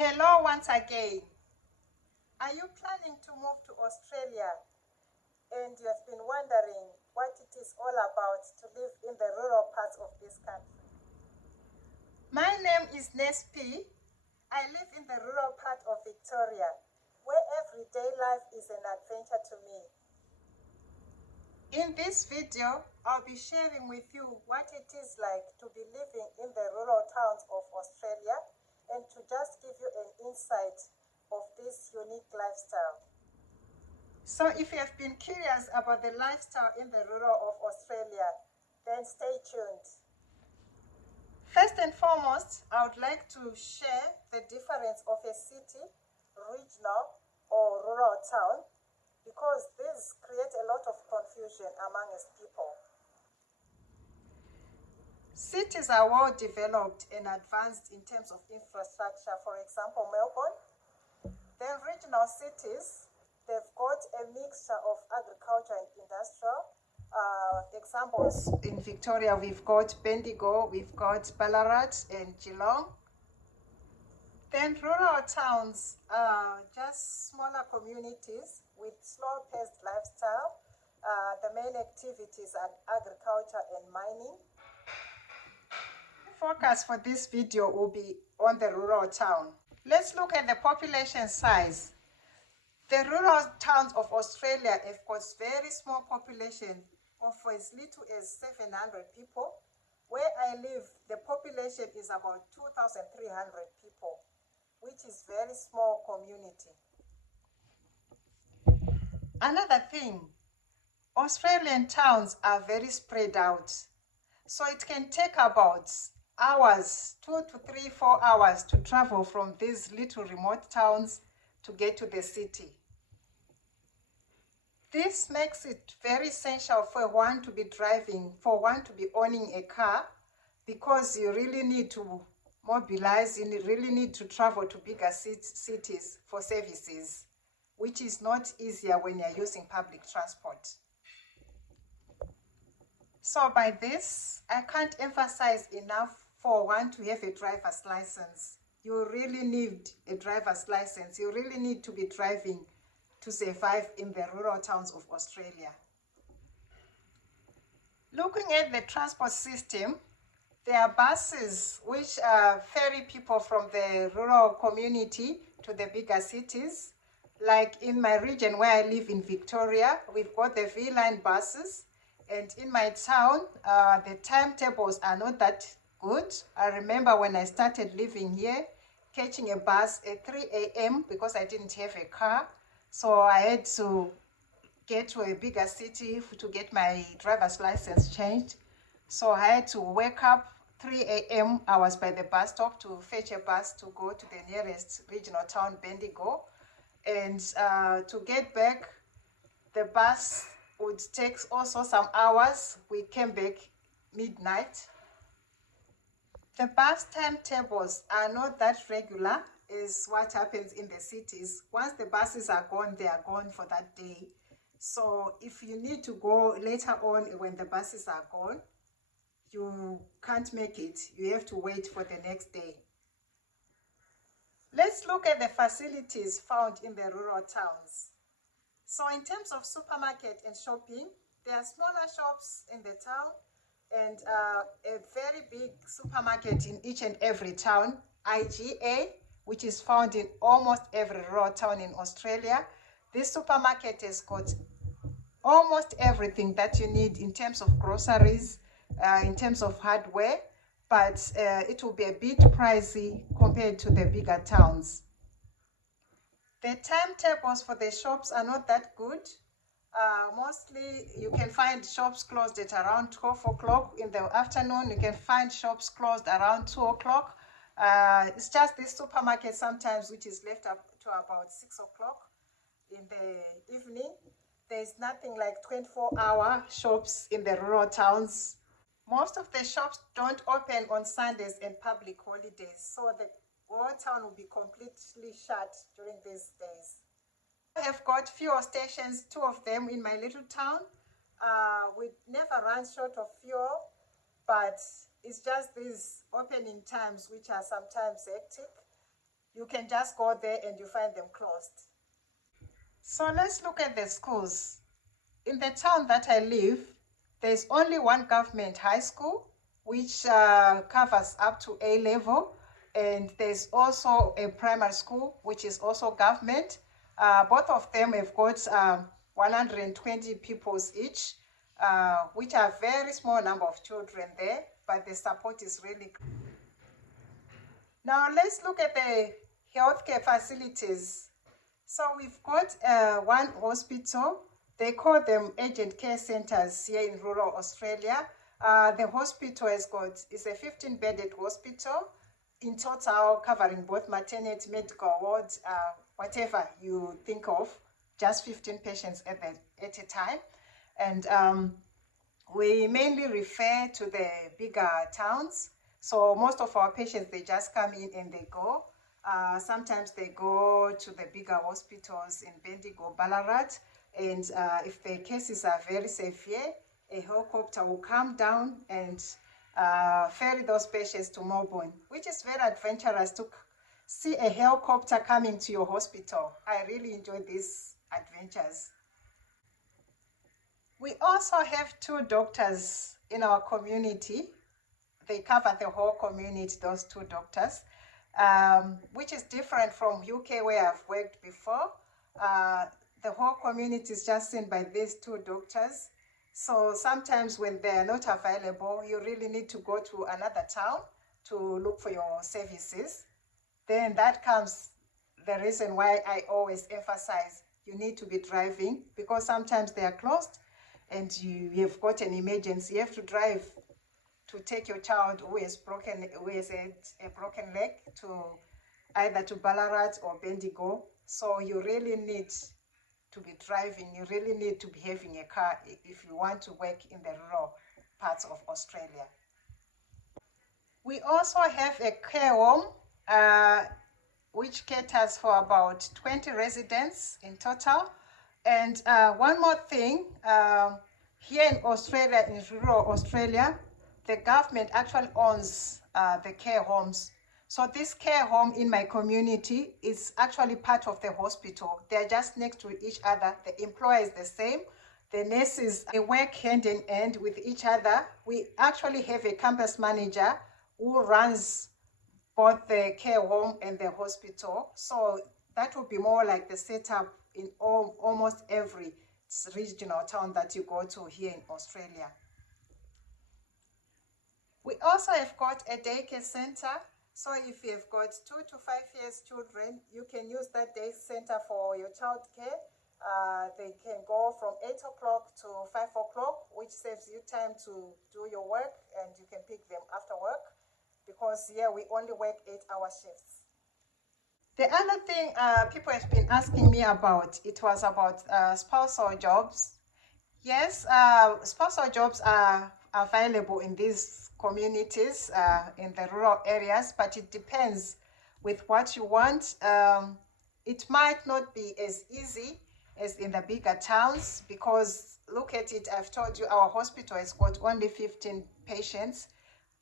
Hello once again. Are you planning to move to Australia and you have been wondering what it is all about to live in the rural parts of this country? My name is Nespi. I live in the rural part of Victoria, where everyday life is an adventure to me. In this video, I'll be sharing with you what it is like to be living in the rural towns of Australia and to just give you an insight of this unique lifestyle. So if you have been curious about the lifestyle in the rural of Australia, then stay tuned. First and foremost, I would like to share the difference of a city, regional, or rural town, because these create a lot of confusion among us people. Cities are well developed and advanced in terms of infrastructure, for example, Melbourne. Then regional cities, they've got a mixture of agriculture and industrial. Examples in Victoria, we've got Bendigo, we've got Ballarat and Geelong. Then rural towns are just smaller communities with slow-paced lifestyle. The main activities are agriculture and mining. The focus for this video will be on the rural town. Let's look at the population size. The rural towns of Australia have got very small population of as little as 700 people. Where I live, the population is about 2,300 people, which is very small community. Another thing, Australian towns are very spread out. So it can take about hours, 2 to 3, 4 hours to travel from these little remote towns to get to the city. This makes it very essential for one to be driving, for one to be owning a car, because you really need to mobilize, you really need to travel to bigger cities for services, which is not easier when you're using public transport. So by this, I can't emphasize enough for one to have a driver's license. You really need a driver's license. You really need to be driving to survive in the rural towns of Australia. Looking at the transport system, there are buses which ferry people from the rural community to the bigger cities. Like in my region where I live in Victoria, we've got the V-Line buses. And in my town, the timetables are not that good. I remember when I started living here, catching a bus at 3 a.m. because I didn't have a car. So I had to get to a bigger city to get my driver's license changed. So I had to wake up 3 a.m. I was by the bus stop to fetch a bus to go to the nearest regional town, Bendigo. And to get back, the bus would take also some hours. We came back midnight. The bus timetables are not that regular as what happens in the cities. Once the buses are gone, they are gone for that day. So if you need to go later on when the buses are gone, you can't make it. You have to wait for the next day. Let's look at the facilities found in the rural towns. So in terms of supermarket and shopping, there are smaller shops in the town and a very big supermarket in each and every town, IGA, which is found in almost every rural town in Australia. This supermarket has got almost everything that you need in terms of groceries, in terms of hardware, but it will be a bit pricey compared to the bigger towns. The timetables for the shops are not that good. Mostly you can find shops closed at around 12 o'clock in the afternoon. You can find shops closed around 2 o'clock. It's just this supermarket sometimes which is left up to about 6 o'clock in the evening. There's nothing like 24-hour shops in the rural towns. Most of the shops don't open on Sundays and public holidays, so the whole town will be completely shut during these days. I have got fuel stations, 2 of them in my little town. We never run short of fuel, but it's just these opening times which are sometimes hectic. you can just go there and you find them closed. So let's look at the schools. In the town that I live, there's only one government high school, which covers up to A level. And there's also a primary school, which is also government. Both of them have got 120 pupils each, which are very small number of children there, but the support is really good. Now let's look at the healthcare facilities. So we've got one hospital. They call them urgent care centers here in rural Australia. The hospital is a 15-bedded hospital in total, covering both maternity, medical wards, whatever you think of, just 15 patients at a time. And we mainly refer to the bigger towns. So most of our patients, they just come in and they go. Sometimes they go to the bigger hospitals in Bendigo, Ballarat, and if the cases are very severe, a helicopter will come down and ferry those patients to Melbourne, which is very adventurous to see a helicopter coming to your hospital. I really enjoy these adventures. We also have 2 doctors in our community. They cover the whole community, those 2 doctors, which is different from UK where I've worked before. The whole community is just seen by these 2 doctors. So sometimes when they are not available, you really need to go to another town to look for your services. Then that comes the reason why I always emphasize you need to be driving, because sometimes they are closed and you've got an emergency. You have to drive to take your child who has a broken leg to either to Ballarat or Bendigo. So you really need to be driving. You really need to be having a car if you want to work in the rural parts of Australia. We also have a care home, which caters for about 20 residents in total. And one more thing, here in Australia, in rural Australia, the government actually owns the care homes. So this care home in my community is actually part of the hospital. They're just next to each other. The employer is the same. The nurses, they work hand in hand with each other. We actually have a campus manager who runs both the care home and the hospital. So that would be more like the setup in almost every regional town that you go to here in Australia. We also have got a daycare center. So if you have got 2 to 5 years children, you can use that day center for your child care. They can go from 8 o'clock to 5 o'clock, which saves you time to do your work, and you can pick them after work, because here we only work 8-hour shifts. The other thing people have been asking me about, it was about spousal jobs. Yes, spousal jobs are available in these communities, in the rural areas, but it depends with what you want. It might not be as easy as in the bigger towns, because look at it, I've told you our hospital has got only 15 patients.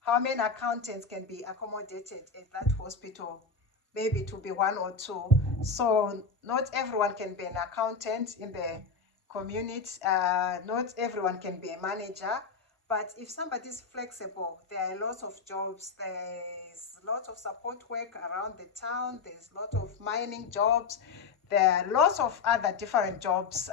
How many accountants can be accommodated at that hospital? Maybe to be 1 or 2. So not everyone can be an accountant in the community. Not everyone can be a manager. But if somebody is flexible, there are lots of jobs. There's lots of support work around the town. There's a lot of mining jobs. There are lots of other different jobs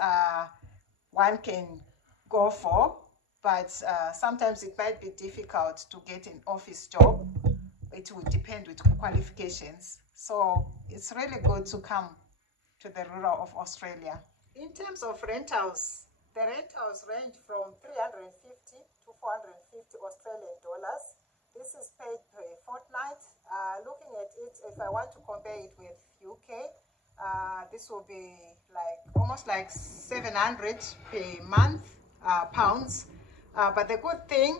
one can go for. But sometimes it might be difficult to get an office job. It will depend with qualifications. So it's really good to come to the rural of Australia. In terms of rentals, the rentals range from 350 to 450 Australian dollars. This is paid per fortnight. Looking at it, if I want to compare it with UK, this will be like almost like 700 per month, pounds. But the good thing,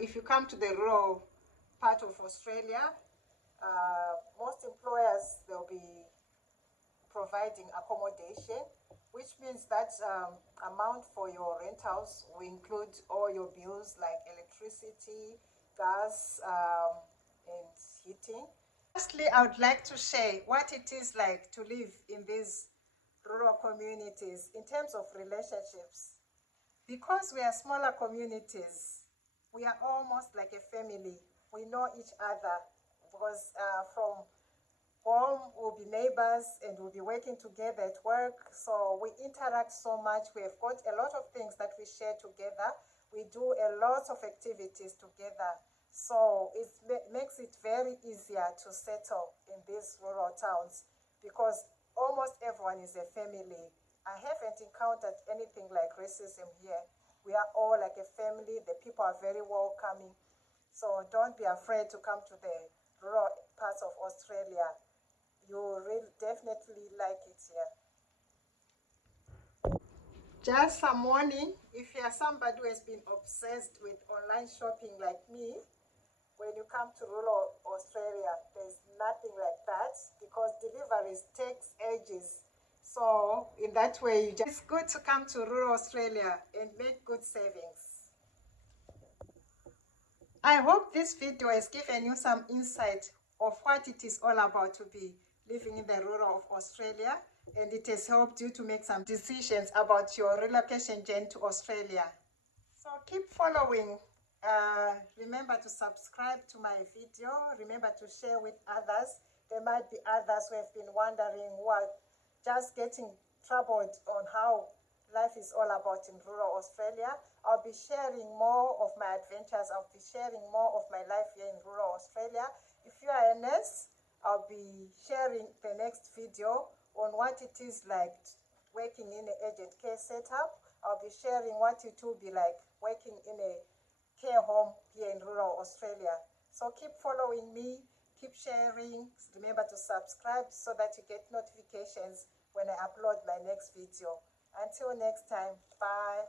if you come to the rural part of Australia, most employers, they'll be providing accommodation, which means that amount for your rentals will include all your bills like electricity, gas, and heating. Lastly, I would like to share what it is like to live in these rural communities in terms of relationships. Because we are smaller communities, we are almost like a family. We know each other because from home we'll be neighbors and we'll be working together at work. So we interact so much. We have got a lot of things that we share together. We do a lot of activities together. So it makes it very easier to settle in these rural towns because almost everyone is a family. I haven't encountered anything like racism here. We are all like a family. The people are very welcoming. So don't be afraid to come to the rural parts of Australia. You will really definitely like it here. Just some warning, if you are somebody who has been obsessed with online shopping like me, when you come to rural Australia, there's nothing like that because deliveries takes ages. So in that way, it's good to come to rural Australia and make good savings. I hope this video has given you some insight of what it is all about to be living in the rural of Australia, and it has helped you to make some decisions about your relocation journey to Australia. So keep following. Remember to subscribe to my video. Remember to share with others. There might be others who have been wondering, who are just getting troubled on how life is all about in rural Australia. I'll be sharing more of my adventures. I'll be sharing more of my life here in rural Australia. If you are a nurse, I'll be sharing the next video on what it is like working in an urgent care setup. I'll be sharing what it will be like working in a care home here in rural Australia. So keep following me, keep sharing. Remember to subscribe so that you get notifications when I upload my next video. Until next time, bye.